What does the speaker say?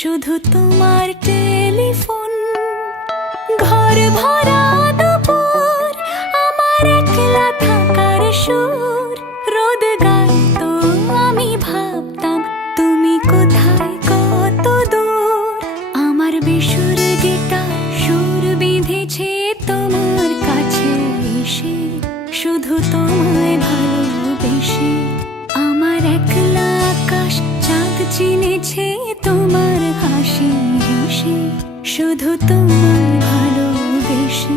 শুধু তোমার টেলিফোন, ঘর ভরা দুপুর, আমার একলা থাকার সুর। রোদ গাইতো আমি ভাবতাম তুমি কোথায় কত দূর। আমার বেসুর গিটার সুর বিঁধেছে তোমার কাছে এসে, শুধু তোমায় ভালোবেসে। আমার একলা আকাশ চাঁদ চিনেছে তোমার হাসি হেসে, শুধু তোমায় ভালোবেসে।